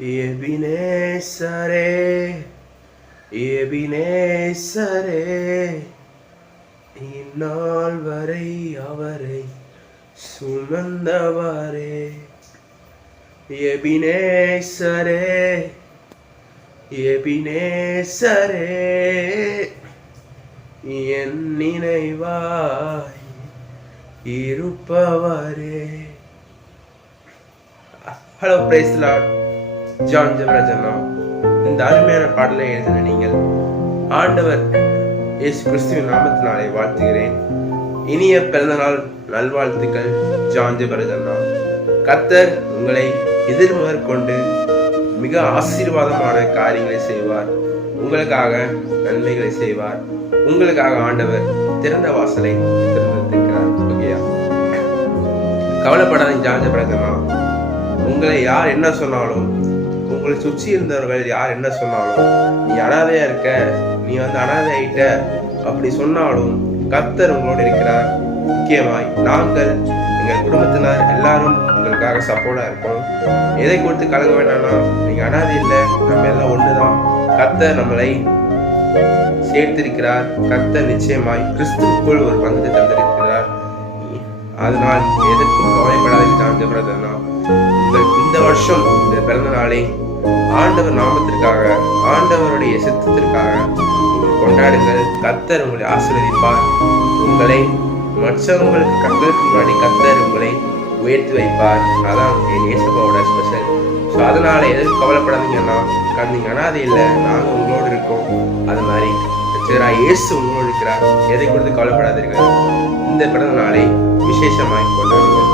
எபினேசரே, எபினேசரே, இந்நாள் வரை அவரை சுமந்தவரே. எபினேசரே, எபினேசரே, என் நினைவாய் இருப்பவரே. Hello, praise Lord. ஜான் ஜெபராஜண்ணா இந்த அருமையான பாடலை எழுதின நீங்கள் ஆண்டவர் இயேசு கிறிஸ்துவின் நாமத்தினாலே வாழ்த்துகிறேன். இனிய பிறந்தநாள் நல்வாழ்த்துக்கள் ஜான் ஜெபராஜண்ணா. கர்த்தர் உங்களை எதிர்மேற்கொண்டு மிக ஆசீர்வாதமான காரியங்களை செய்வார். உங்களுக்காக நன்மைகளை செய்வார். உங்களுக்காக ஆண்டவர் திறந்த வாசலை திறந்திருக்கிறார். ஓகேயா, கவலைப்படாதீங்க ஜான் ஜெபராஜண்ணா. உங்களை யார் என்ன சொன்னாலும், உங்களை சுற்றி இருந்தவர்கள் யார் என்ன சொன்னாலும், நீ அனாதையா இருக்க, நீ அனாதை ஆயிட்ட அப்படி சொன்னாலும் கர்த்தர் உங்களோடு இருக்கிறார். முக்கியமாய் நாங்கள் எங்கள் குடும்பத்தினர் எல்லாரும் உங்களுக்காக சப்போர்ட்டா இருக்கோம். எதை கொடுத்து கலங்க வேண்டாம்னா, நீங்க அனாதை இல்லை, நம்ம எல்லாம் ஒண்ணுதான். கர்த்தர் நம்மளை சேர்த்திருக்கிறார். கர்த்தர் நிச்சயமாய் கிறிஸ்துவுக்குள் ஒரு பங்கத்தை தந்திருக்கிறார். அதனால் எதற்கும் கவலைப்படாதீங்க ஜான் ஜெபராஜண்ணா. இந்த வருஷம் இந்த பிறந்த நாளை ஆண்டவர் நாமத்திற்காக, ஆண்டவருடைய சித்தத்திற்காக கொண்டாடுங்கள். கர்த்தர் உங்களை ஆசீர்வதிப்பார். உங்களை மற்றவங்களுக்கு கண்களுக்கு முன்னாடி கர்த்தர் உங்களை உயர்த்தி வைப்பார். அதான் என் இயேசுவோட ஸ்பெஷல். ஸோ அதனால எதுவும் கவலைப்படாதீங்கன்னா, நீங்க அனாதை இல்லை, நாங்கள் உங்களோடு இருக்கோம். அது மாதிரி இயேசு உங்களோடு இருக்கிறார். எதை கொடுத்து கவலைப்படாதீர்கள். இந்த பிறந்த நாளை விசேஷமாய் கொண்டாடுங்கள்.